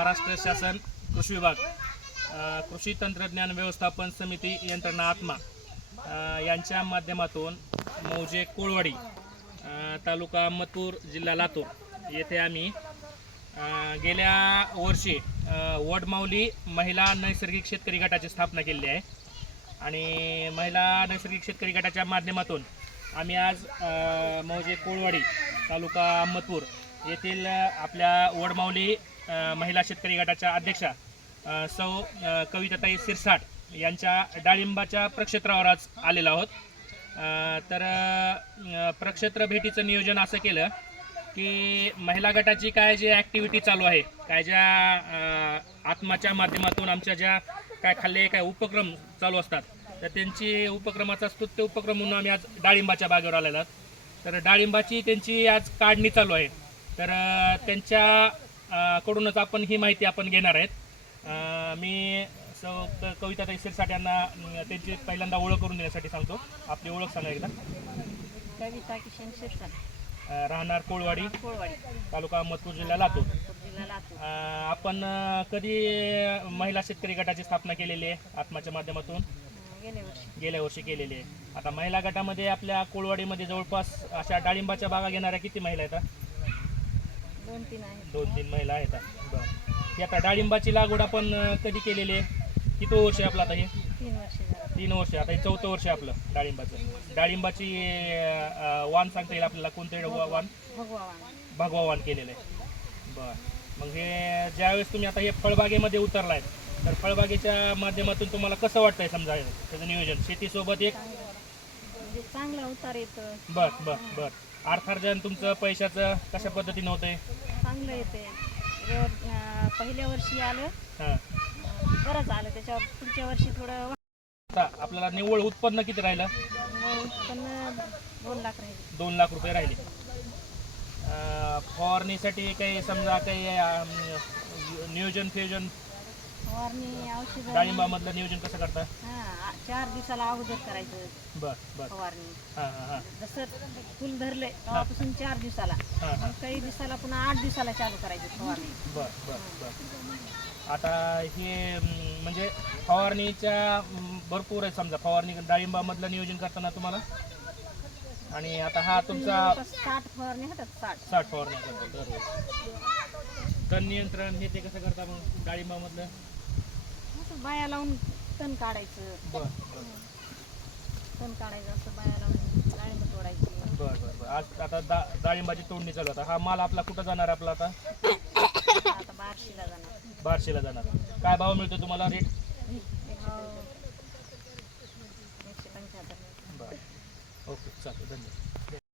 महाराष्ट्र शासन कृषी विभाग कृषी तंत्रज्ञान व्यवस्थापन समिती यंत्रणा आत्मा यांच्या माध्यमातून मौजे कोळवाडी तालुका मथुर जिल्हा लातूर येथे आम्ही गेल्या वर्षी वडमाऊली महिला नैसर्गिक शेतकरी गटाची स्थापना केलेली आहे आणि महिला नैसर्गिक शेतकरी गटाच्या माध्यमातून आम्ही आज मौजे कोळवाडी तालुका मथुर येथील आपल्या वडमाऊली महिला शेतकरी गटाच्या अध्यक्षा सौ कविताताई सिरसाट यांच्या डाळिंबाच्या प्रक्षेत्रावर आज आलेलो आहोत। तर प्रक्षेत्र भेटीचं नियोजन असं केलं की महिला गटाची काय जे ॲक्टिव्हिटी चालू आहे, काय ज्या आत्माच्या माध्यमातून आमच्या ज्या काय खाल्ले काय उपक्रम चालू असतात, तर त्यांची उपक्रमाचा स्तुत्य उपक्रम म्हणून आम्ही आज डाळिंबाच्या बागेवर आलेलो आहोत। तर डाळिंबाची त्यांची आज काढणी चालू आहे, तर त्यांच्या कडूनच आपण ही माहिती आपण घेणार आहेत। मी कविताताई सिरसाट यांना त्यांची पहिल्यांदा ओळख करून देण्यासाठी सांगतो। आपली ओळख सांगा एकदा। कविता किशन सिरसाट, राहणार कोळवाडी, तालुका मथुर जिल्हा लातूर। आपण कधी महिला शेतकरी गटाची स्थापना केलेली आहे आत्माच्या माध्यमातून? गेल्या वर्षी केलेली आहे। आता महिला गटामध्ये आपल्या कोळवाडीमध्ये जवळपास अशा डाळिंबाच्या बागा घेणाऱ्या किती महिला आहेत? 2-3 महिला आहेत। बरं, ही आता डाळिंबाची लागवड आपण कधी केलेली आहे? किती वर्ष आहे आपलं आता? हे 3 वर्ष। आता हे 4थं वर्ष आहे आपलं डाळिंबाचं। डाळिंबाची वाण सांगता येईल आपल्याला? कोणते वाण? भगवा वाण केलेलं आहे। बरं, मग हे ज्यावेळेस तुम्ही आता हे फळबागेमध्ये उतरलाय, तर फळबागेच्या माध्यमातून तुम्हाला कसं वाटतंय समजा त्याचं नियोजन शेतीसोबत एक चांगला उतार येतं? बर अर्थार्जन तुमचं पैशाचं कशा पद्धतीने होतंय? चांगलं येते। पहिल्या वर्षी आलं बरंच आलं, त्याच्यावर पुढच्या वर्षी थोडं आपल्याला निव्वळ उत्पन्न किती राहिलं? उत्पन्न 2 लाख राहिले। 2 लाख रुपये राहिले। फवारणीसाठी काही समजा काही नियोजन फ्युजन फवारणी औषध डाळिंबामधलं नियोजन कसं करता? 4 दिवसाला अगोदर करायचं बर फवारणी। जसं फुल धरले तेव्हापासून 4 दिवसाला, मग काही दिवसाला पुन्हा 8 दिवसाला चालू करायचं फवारणी। बर आता हे म्हणजे फवारणीच्या भरपूर आहे समजा फवारणी डाळिंबामधलं नियोजन करताना तुम्हाला। आणि आता हा तुमचा 60 फवारणी होतात। 60 फवारण्या करतात दररोज। तण नियंत्रण हे ते कसं करता मग डाळिंबामधलं? बाया लावून तण काढायचं। तण काढायचं असं बाया लावून डाळिंब तोडायची। बर आज आता डाळिंबाची तोडणी चालू आता। हा माल आपला कुठं जाणार आपला आता? आता बार्शीला जाणार। काय भाव मिळतो तुम्हाला रेट? 175। बरं, ओके, चालेल, धन्यवाद।